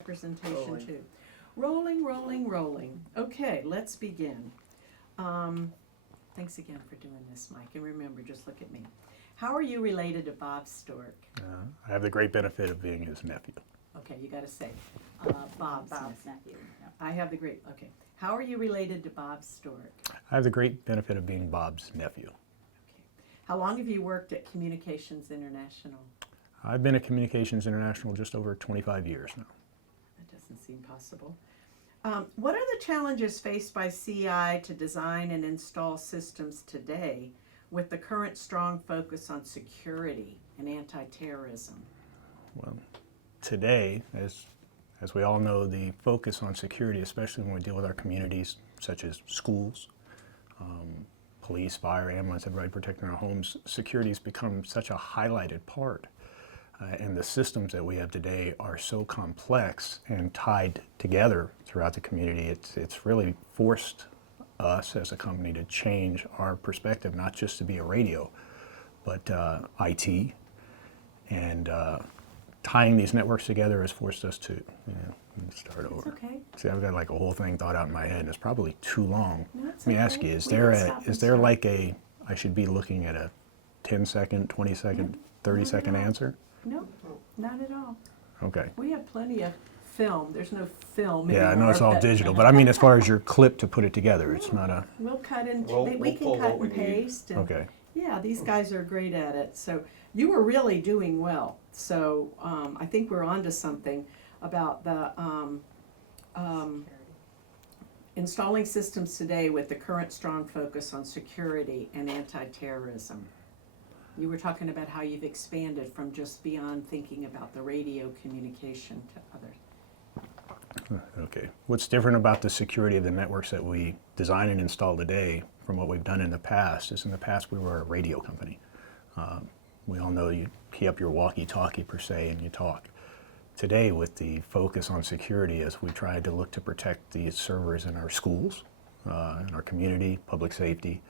Representation two. Rolling, rolling, rolling. Okay, let's begin. Thanks again for doing this, Mike. And remember, just look at me. How are you related to Bob Stork? I have the great benefit of being his nephew. Okay, you got to say Bob's nephew. Yeah. I have the great. Okay, how are you related to Bob Stork? I have the great benefit of being Bob's nephew. Okay. How long have you worked at Communications International? I've been at Communications International just over 25 years now. That doesn't seem possible. What are the challenges faced by CI to design and install systems today with the current strong focus on security and anti-terrorism? Well, today, as we all know, the focus on security, especially when we deal with our communities, such as schools, police, fire, ambulance, everybody protecting our homes, security has become such a highlighted part. And the systems that we have today are so complex and tied together throughout the community. It's really forced us as a company to change our perspective, not just to be a radio, but IT. And tying these networks together has forced us to, let me start over. It's okay. See, I've got like a whole thing thought out in my head, and it's probably too long. No, it's Let me okay. ask you, We can stop and start. like I should be looking at a 10-second, 20-second, 30-second answer? No, not at all. Okay. We have plenty of film. There's no film Yeah, I know anymore, it's all but digital, but I mean as far as your clip to put it together, it's not a, We'll cut and We'll can pull cut what we and need. paste. And okay. yeah, these guys are great at it. So you were really doing well. So I think we're onto something about the installing systems today with the current strong focus on security and anti-terrorism. You were talking about how you've expanded from just beyond thinking about the radio communication to others. Okay. What's different about the security of the networks that we design and install today from what we've done in the past is in the past we were a radio company. We all know you key up your walkie-talkie per se and you talk. Today, with the focus on security, as we try to look to protect these servers in our schools, in our community, public safety,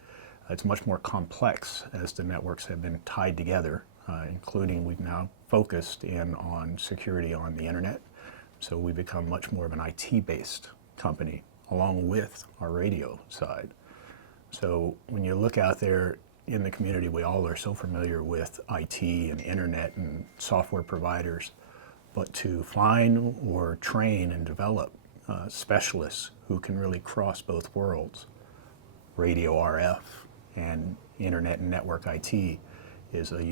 it's much more complex as the networks have been tied together, including we've now focused in on security on the internet. So we become much more of an IT-based company along with our radio side. So when you look out there in the community, we all are so familiar with IT and internet and software providers, but to find or train and develop specialists who can really cross both worlds, radio RF and internet and network IT, is a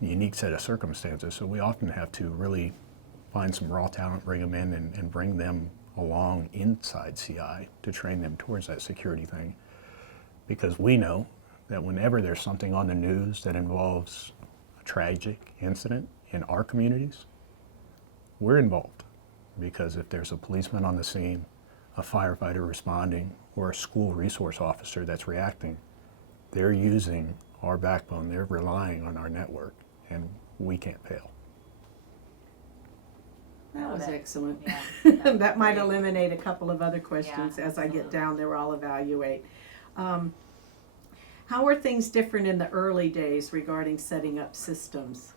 unique set of circumstances. So we often have to really find some raw talent, bring them in and bring them along inside CI to train them towards that security thing. Because we know that whenever there's something on the news that involves a tragic incident in our communities, we're involved. Because if there's a policeman on the scene, a firefighter responding, or a school resource officer that's reacting, they're using our backbone, they're relying on our network, and we can't fail. That was excellent. Yeah. That might Great. eliminate a couple of other questions Yeah, as I get absolutely. down there. I'll evaluate. How are things different in the early days regarding setting up systems?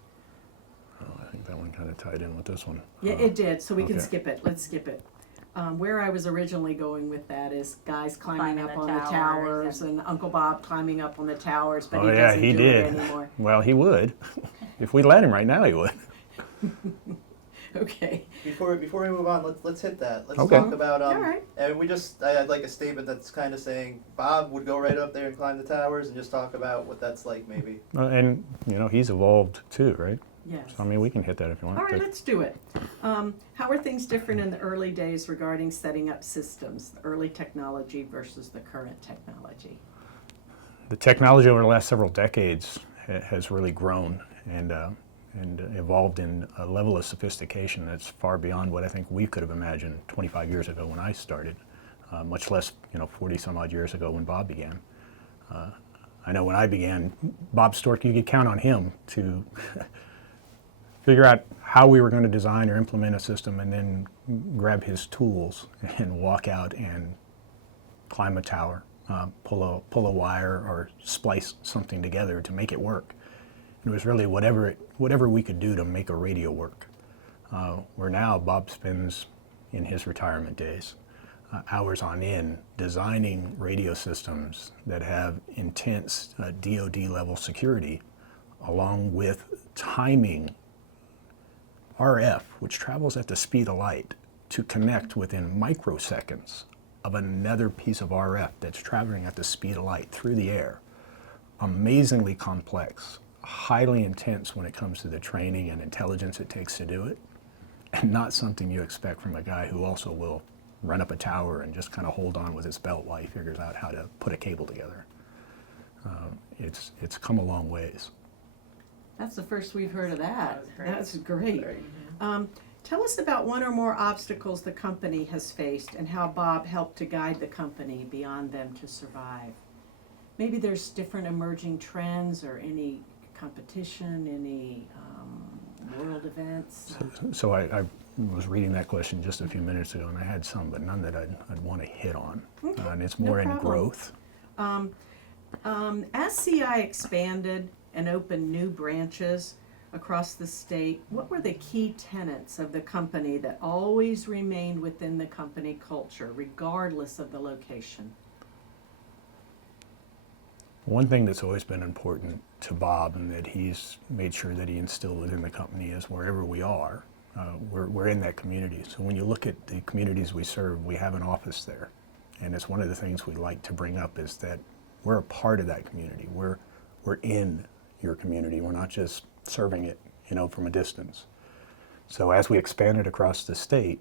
Oh, I think that one kind of tied in with this one. Yeah, it did, so we can okay. skip it. Let's skip it. Where I was originally going with that is guys climbing Climbing up the on the towers towers and Uncle Bob climbing up on the towers, but Oh he yeah, doesn't he do did. it anymore. Well, he would. If we let him right now, he would. Okay. Before we move on, let's hit that. Let's Okay. talk about All right. and I had like a statement that's kind of saying Bob would go right up there and climb the towers and just talk about what that's like maybe. And he's evolved too, right? Yes. So I mean, we can hit that if you want. All right, let's do it. How are things different in the early days regarding setting up systems, the early technology versus the current technology? The technology over the last several decades has really grown and evolved in a level of sophistication that's far beyond what I think we could have imagined 25 years ago when I started, much less 40 some odd years ago when Bob began. I know when I began, Bob Stork, you could count on him to figure out how we were going to design or implement a system and then grab his tools and walk out and climb a tower, pull a wire or splice something together to make it work. It was really whatever we could do to make a radio work. Where now Bob spends in his retirement days, hours on end, designing radio systems that have intense DoD level security, along with timing RF, which travels at the speed of light, to connect within microseconds of another piece of RF that's traveling at the speed of light through the air. Amazingly complex, highly intense when it comes to the training and intelligence it takes to do it, and not something you expect from a guy who also will run up a tower and just kind of hold on with his belt while he figures out how to put a cable together. It's come a long ways. That's the first we've heard of that. That's great. That's great. Tell us about one or more obstacles the company has faced and how Bob helped to guide the company beyond them to survive. Maybe there's different emerging trends or any competition, any world events. So I was reading that question just a few minutes ago, and I had some, but none that I'd want to hit on. Okay, And it's no more in problem. growth. As CI expanded and opened new branches across the state, what were the key tenets of the company that always remained within the company culture, regardless of the location? One thing that's always been important to Bob and that he's made sure that he instilled within the company is wherever we are, we're in that community. So when you look at the communities we serve, we have an office there. And it's one of the things we like to bring up is that we're a part of that community. We're in your community. We're not just serving it, from a distance. So as we expanded across the state,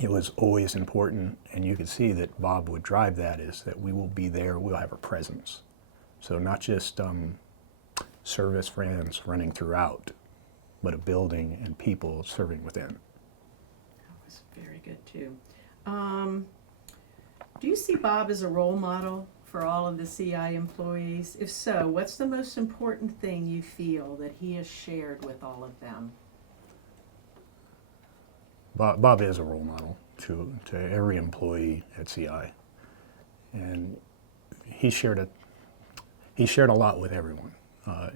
it was always important, and you could see that Bob would drive that, is that we will be there, we'll have a presence. So not just service friends running throughout, but a building and people serving within. That was very good too. Do you see Bob as a role model for all of the CI employees? If so, what's the most important thing you feel that he has shared with all of them? Bob is a role model to every employee at CI, and he shared a lot with everyone.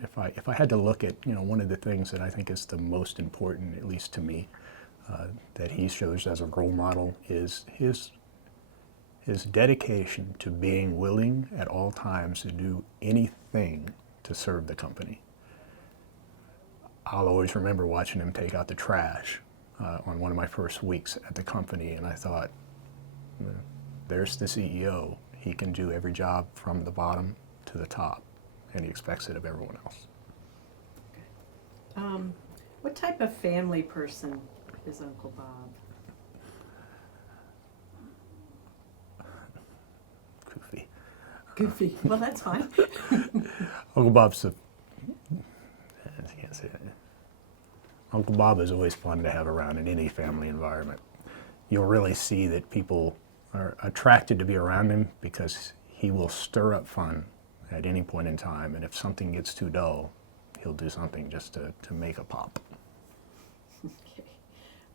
If I had to look at one of the things that I think is the most important, at least to me, that he shows as a role model is his dedication to being willing at all times to do anything to serve the company. I'll always remember watching him take out the trash on one of my first weeks at the company, and I thought, there's the CEO. He can do every job from the bottom to the top, and he expects it of everyone else. What type of family person is Uncle Bob? Goofy. Goofy. Well, that's fine. Uncle Bob's I can't say that. Uncle Bob is always fun to have around in any family environment. You'll really see that people are attracted to be around him because he will stir up fun at any point in time, and if something gets too dull, he'll do something just to make a pop.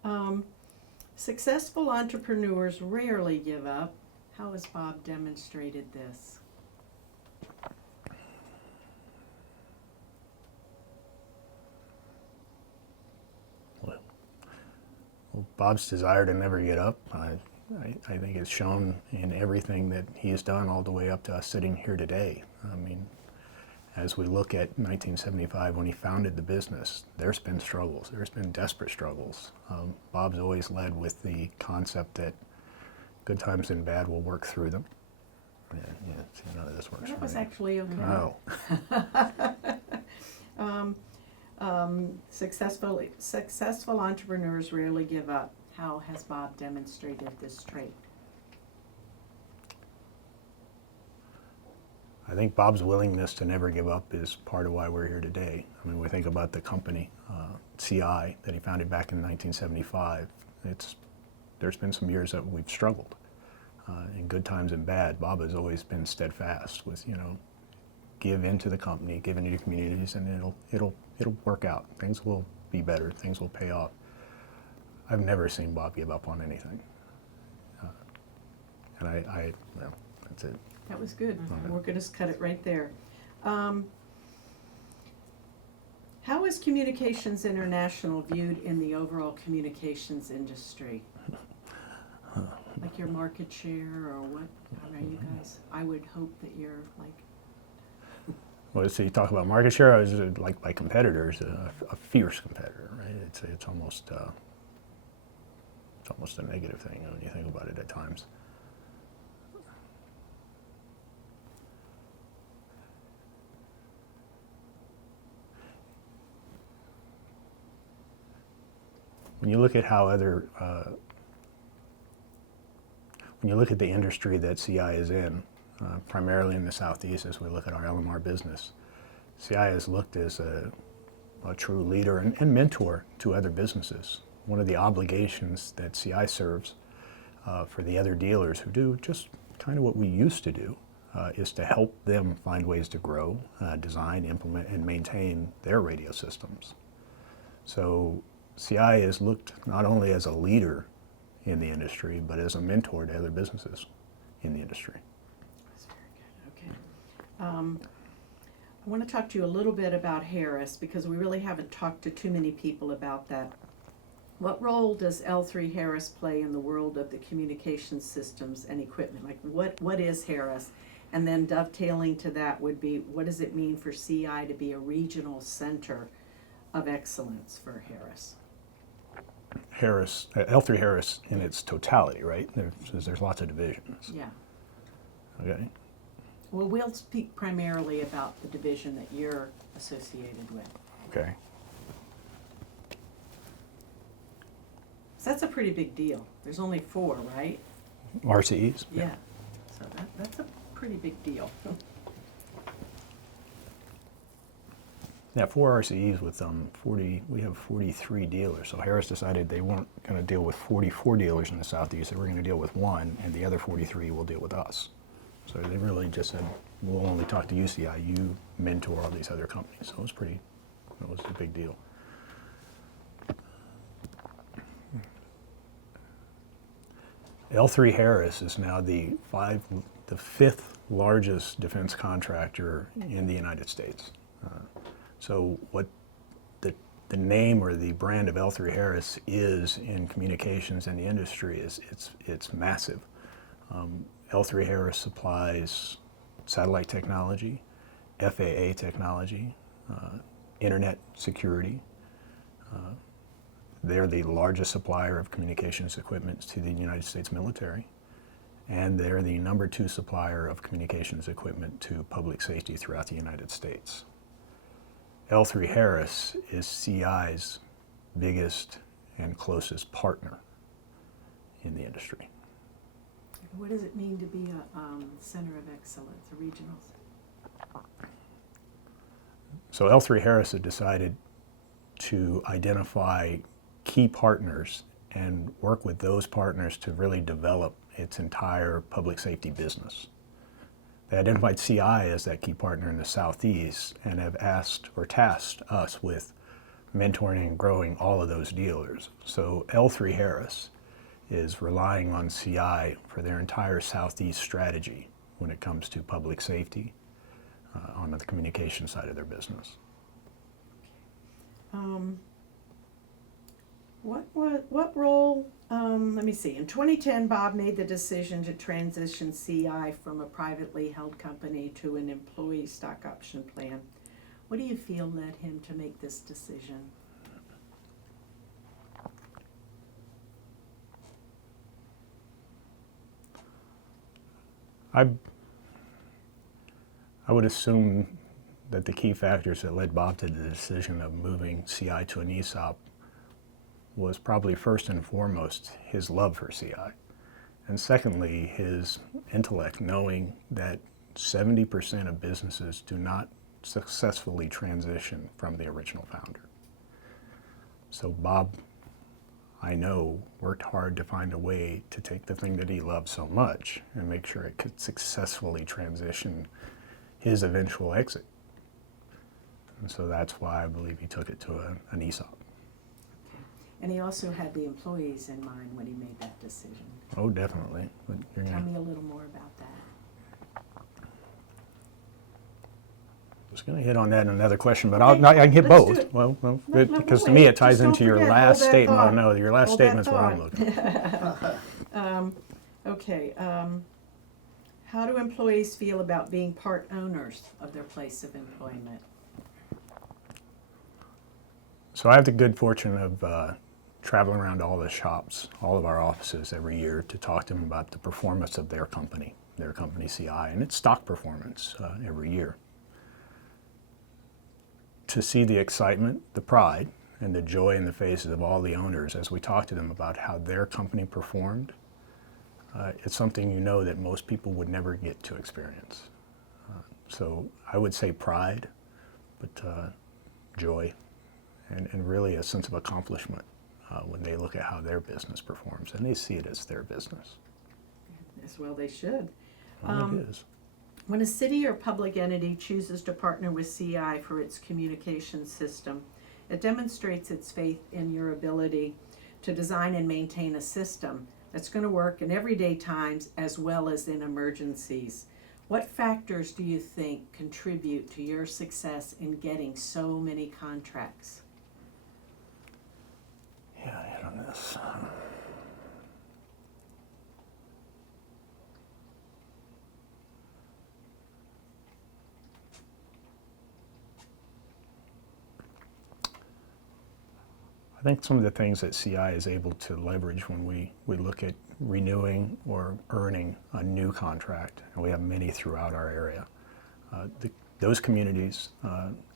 Okay. Successful entrepreneurs rarely give up. How has Bob demonstrated this? Well, Bob's desire to never get up, I think is shown in everything that he's done all the way up to us sitting here today. I mean, as we look at 1975 when he founded the business, there's been struggles, there's been desperate struggles. Bob's always led with the concept that good times and bad will work through them. Yeah, see, none of this works That for was me. actually okay. No. Successful entrepreneurs rarely give up. How has Bob demonstrated this trait? I think Bob's willingness to never give up is part of why we're here today. I mean, we think about the company, CI, that he founded back in 1975. There's been some years that we've struggled. In good times and bad, Bob has always been steadfast with, give into the company, give into your communities, and it'll work out. Things will be better. Things will pay off. I've never seen Bob give up on anything. And well, that's it. That was good. Mm-hmm. We're going to cut it right there. How is Communications International viewed in the overall communications industry? Like your market share or what, how are you guys? I would hope that you're like, Well, so you talk about market share, I was like my competitors, a fierce competitor, right? It's almost a negative thing when you think about it at times. When you look at how when you look at the industry that CI is in, primarily in the Southeast as we look at our LMR business, CI is looked as a true leader and mentor to other businesses. One of the obligations that CI serves for the other dealers who do just kind of what we used to do is to help them find ways to grow, design, implement, and maintain their radio systems. So CI is looked not only as a leader in the industry, but as a mentor to other businesses in the industry. that's very good, okay. I want to talk to you a little bit about Harris because we really haven't talked to too many people about that. What role does L3 Harris play in the world of the communication systems and equipment? Like what is Harris? And then dovetailing to that would be, what does it mean for CI to be a regional center of excellence for Harris? Harris, L3 Harris in its totality, right? There's lots of divisions. Yeah. Okay. Well, we'll speak primarily about the division that you're associated with. Okay. So that's a pretty big deal. There's only 4, right? RCEs. Yeah. So that's a pretty big deal. Yeah, 4 RCEs with 40. We have 43 dealers. So Harris decided they weren't going to deal with 44 dealers in the Southeast. They were going to deal with 1, and the other 43 will deal with us. So they really just said, we'll only talk to UCI. You mentor all these other companies. So it was a big deal. L3 Harris is now the 5th largest defense contractor in the United States. So what the name or the brand of L3 Harris is in communications in the industry is it's massive. L3 Harris supplies satellite technology, FAA technology, internet security. They're the largest supplier of communications equipment to the United States military, and they're the number 2 supplier of communications equipment to public safety throughout the United States. L3 Harris is CI's biggest and closest partner in the industry. What does it mean to be a center of excellence, a regional? So L3 Harris had decided to identify key partners and work with those partners to really develop its entire public safety business. They identified CI as that key partner in the Southeast and have asked or tasked us with mentoring and growing all of those dealers. So L3 Harris is relying on CI for their entire Southeast strategy when it comes to public safety on the communication side of their business. What role, let me see, in 2010, Bob made the decision to transition CI from a privately held company to an employee stock option plan. What do you feel led him to make this decision? I would assume that the key factors that led Bob to the decision of moving CI to an ESOP was probably first and foremost his love for CI, and secondly his intellect, knowing that 70% of businesses do not successfully transition from the original founder. So Bob, I know, worked hard to find a way to take the thing that he loved so much and make sure it could successfully transition his eventual exit. And so that's why I believe he took it to an ESOP. And he also had the employees in mind when he made that decision. Oh, definitely. But you're Tell gonna, me a little more about that. I was going to hit on that in another question, but Okay, I can hit let's do both. it. Well, No, good, no, because to wait, me it ties just don't into your forget, last hold that statement. Oh thought. no, your last Hold that statement's where I'm thought. looking. Okay, how do employees feel about being part owners of their place of employment? So I have the good fortune of traveling around to all the shops, all of our offices every year to talk to them about the performance of their company CI, and its stock performance every year. To see the excitement, the pride, and the joy in the faces of all the owners as we talk to them about how their company performed, it's something you know that most people would never get to experience. So I would say pride, but joy, and really a sense of accomplishment when they look at how their business performs, and they see it as their business. As well they should. Well, it is. When a city or public entity chooses to partner with CI for its communication system, it demonstrates its faith in your ability to design and maintain a system that's going to work in everyday times as well as in emergencies. What factors do you think contribute to your success in getting so many contracts? Yeah, I hit on this. I think some of the things that CI is able to leverage when we look at renewing or earning a new contract, and we have many throughout our area, those communities,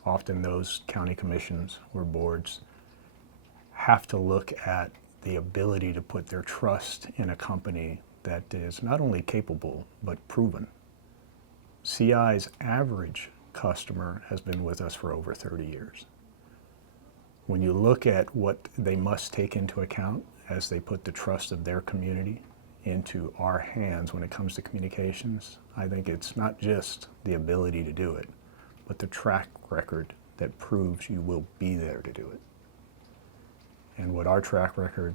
often those county commissions or boards, have to look at the ability to put their trust in a company that is not only capable but proven. CI's average customer has been with us for over 30 years. When you look at what they must take into account as they put the trust of their community into our hands when it comes to communications, I think it's not just the ability to do it, but the track record that proves you will be there to do it. And what our track record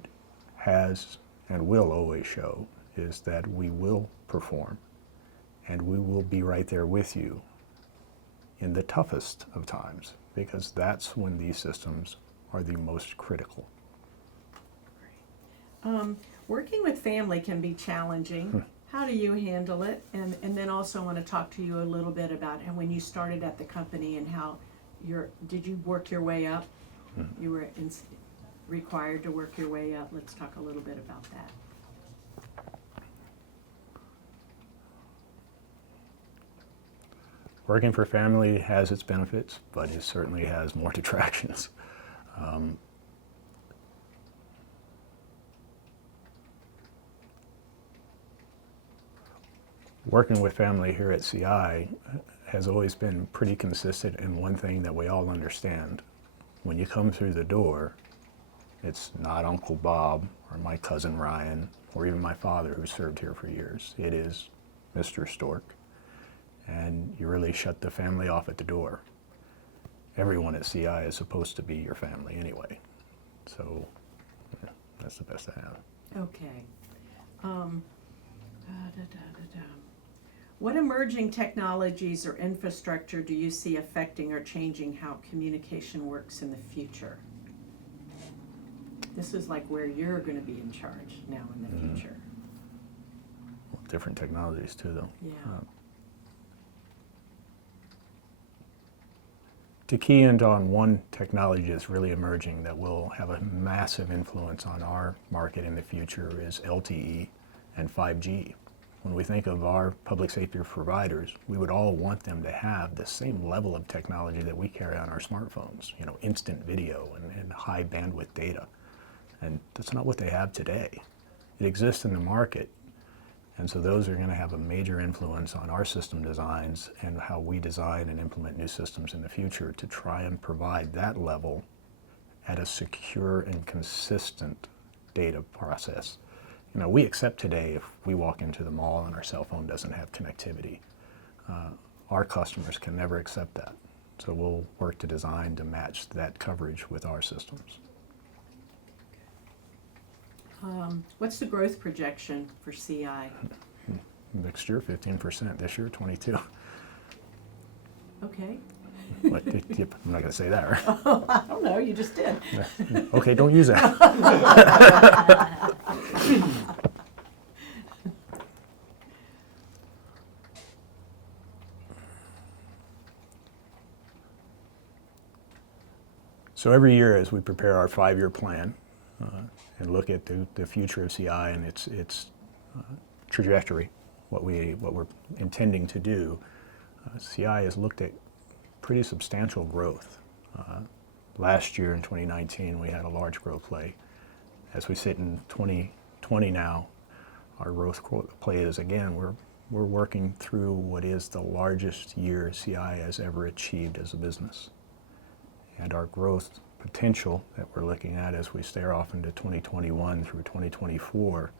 has and will always show is that we will perform, and we will be right there with you in the toughest of times, because that's when these systems are the most critical. Working with family can be challenging. How do you handle it? And then also I want to talk to you a little bit about and when you started at the company and how did you work your way up? You were required to work your way up. Let's talk a little bit about that. Working for family has its benefits, but it certainly has more detractions. Working with family here at CI has always been pretty consistent in one thing that we all understand. When you come through the door, it's not Uncle Bob or my cousin Ryan or even my father who served here for years. It is Mr. Stork. And you really shut the family off at the door. Everyone at CI is supposed to be your family anyway. So that's the best I have. Okay. What emerging technologies or infrastructure do you see affecting or changing how communication works in the future? This is like where you're going to be in charge now in the future. Well, different technologies too, though. Yeah. To key into on one technology that's really emerging that will have a massive influence on our market in the future is LTE and 5G. When we think of our public safety providers, we would all want them to have the same level of technology that we carry on our smartphones, instant video and high bandwidth data. And that's not what they have today. It exists in the market, and so those are going to have a major influence on our system designs and how we design and implement new systems in the future to try and provide that level at a secure and consistent data process. We accept today if we walk into the mall and our cell phone doesn't have connectivity. Our customers can never accept that. So we'll work to design to match that coverage with our systems. What's the growth projection for CI? Next year, 15%. This year, 22%. Okay. But I'm not going to say that, right? I don't know, you just did. Okay, don't use that. So every year as we prepare our 5-year plan and look at the future of CI and its trajectory, what we're intending to do, CI has looked at pretty substantial growth. Last year in 2019 we had a large growth play. As we sit in 2020 now, our growth play is again, we're working through what is the largest year CI has ever achieved as a business. And our growth potential that we're looking at as we stare off into 2021 through 2024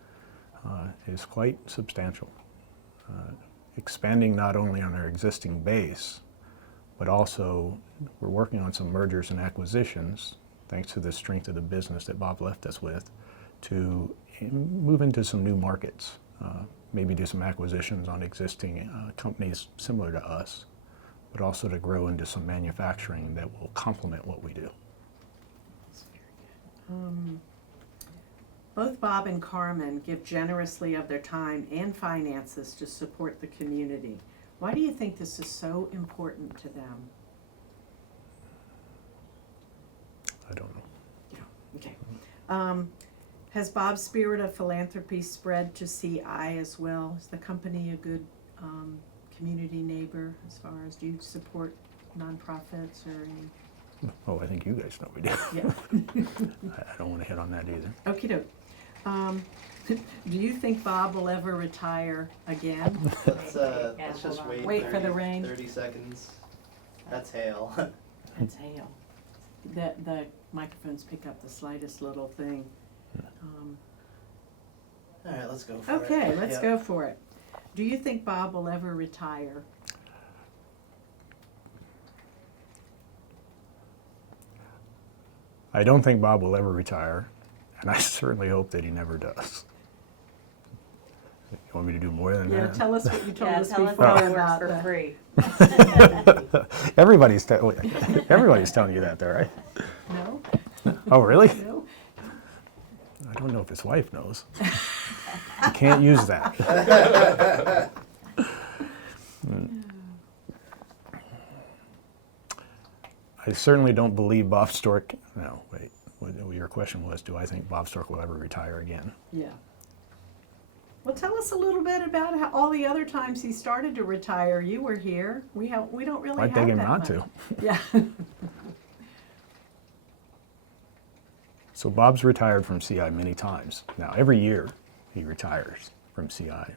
is quite substantial. Expanding not only on our existing base, but also we're working on some mergers and acquisitions, thanks to the strength of the business that Bob left us with, to move into some new markets, maybe do some acquisitions on existing companies similar to us, but also to grow into some manufacturing that will complement what we do. That's very good. Both Bob and Carmen give generously of their time and finances to support the community. Why do you think this is so important to them? I don't know. Yeah, okay. Has Bob's spirit of philanthropy spread to CI as well? Is the company a good community neighbor as far as, do you support nonprofits or any? Oh, I think you guys know we do. Yeah. I don't want to hit on that either. Okie doke. Do you think Bob will ever retire again? Let's just wait. Wait for the rain. 30 seconds. That's hail. That's hail. The microphones pick up the slightest little thing. All right, let's go for it. Okay, let's Yep. go for it. Do you think Bob will ever retire? I don't think Bob will ever retire, and I certainly hope that he never does. You want me to do more than Yeah, that? tell us what you told Yeah, us tell us before how it about works the. for free. Everybody's telling you that, though, right? No, Oh, really? no. I don't know if his wife knows. You can't use that. I certainly don't believe Bob Stork. No, wait. Your question was, do I think Bob Stork will ever retire again? Yeah. Well, tell us a little bit about how all the other times he started to retire. You were here. We don't really I have beg him that not much. to. Yeah. So Bob's retired from CI many times. Now, every year he retires from CI,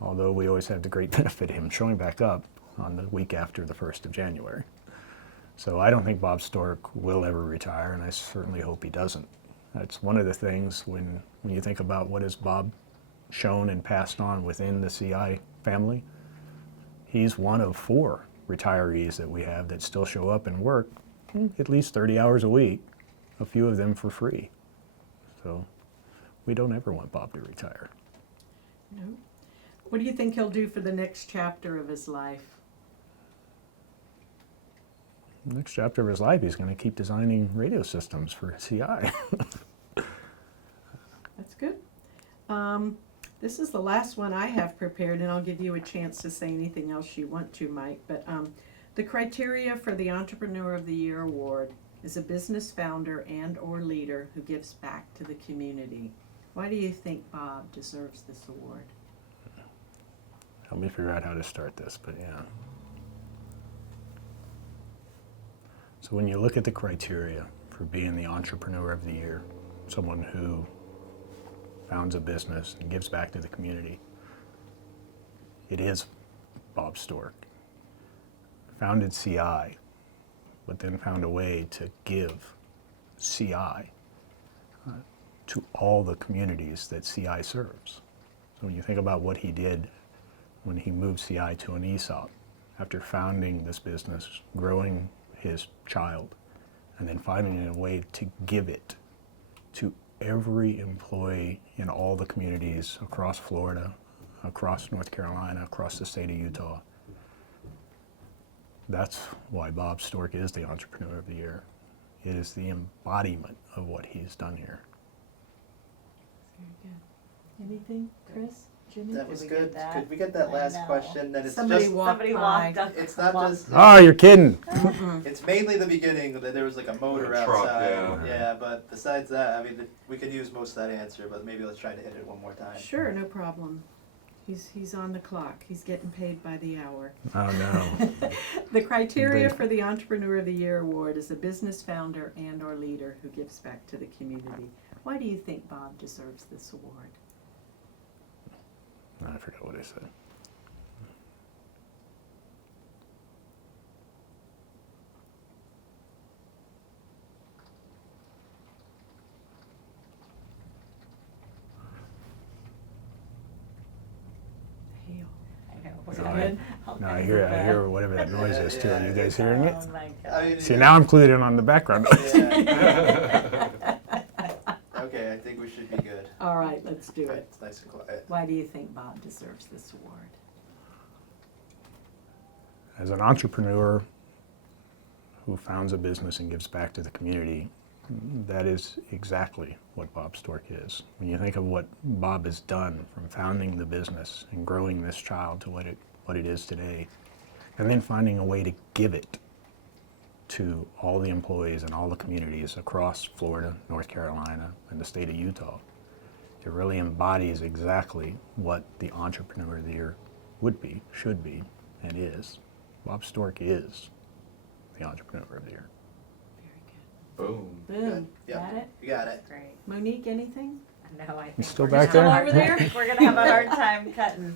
although we always have the great benefit of him showing back up on the week after the 1st of January. So I don't think Bob Stork will ever retire, and I certainly hope he doesn't. That's one of the things when you think about what has Bob shown and passed on within the CI family. He's one of 4 retirees that we have that still show up and work at least 30 hours a week, a few of them for free. So we don't ever want Bob to retire. No. What do you think he'll do for the next chapter of his life? The next chapter of his life, he's going to keep designing radio systems for CI. That's good. This is the last one I have prepared, and I'll give you a chance to say anything else you want to, Mike. But the criteria for the Entrepreneur of the Year award is a business founder and or leader who gives back to the community. Why do you think Bob deserves this award? Help me figure out how to start this, but yeah. So when you look at the criteria for being the Entrepreneur of the Year, someone who founds a business and gives back to the community, it is Bob Stork. Founded CI, but then found a way to give CI to all the communities that CI serves. So when you think about what he did when he moved CI to an ESOP, after founding this business, growing his child, and then finding a way to give it to every employee in all the communities across Florida, across North Carolina, across the state of Utah. That's why Bob Stork is the Entrepreneur of the Year. It is the embodiment of what he's done here. Very good. Anything, Chris? Jimmy? That Did was we good. get that? Could we get that I last know. question? Then it's Somebody just, walked Somebody by. walked up. it's not Walk- just, Oh, you're kidding. Mm-mm. it's mainly the beginning that there was like a motor A truck, outside. yeah. Yeah, but besides that, I mean, we could use most of that answer, but maybe let's try to hit it one more time. Sure, no problem. He's on the clock. He's getting paid by the hour. Oh, no. The criteria Indeed. for the Entrepreneur of the Year award is a business founder and or leader who gives back to the community. Why do you think Bob deserves this award? I forgot what I said. Hail. I know. Was we're it gonna- good? all No, I kinds hear, of, I hear whatever that noise is too. Are you guys hearing it? Oh my I god. mean, See, now I'm clued in on the background. Yeah. Okay, I think we should be good. All right, let's do it. It's nice and quiet. Why do you think Bob deserves this award? As an entrepreneur who founds a business and gives back to the community, that is exactly what Bob Stork is. When you think of what Bob has done from founding the business and growing this child to what it is today, and then finding a way to give it to all the employees and all the communities across Florida, North Carolina, and the state of Utah, it really embodies exactly what the Entrepreneur of the Year would be, should be, and is. Bob Stork is the Entrepreneur of the Year. Boom. Boom. Yep. Got it? You got it. Great. Monique, anything? No, I think still we're back gonna have a there? hard Over there? time- We're gonna have a hard time cutting.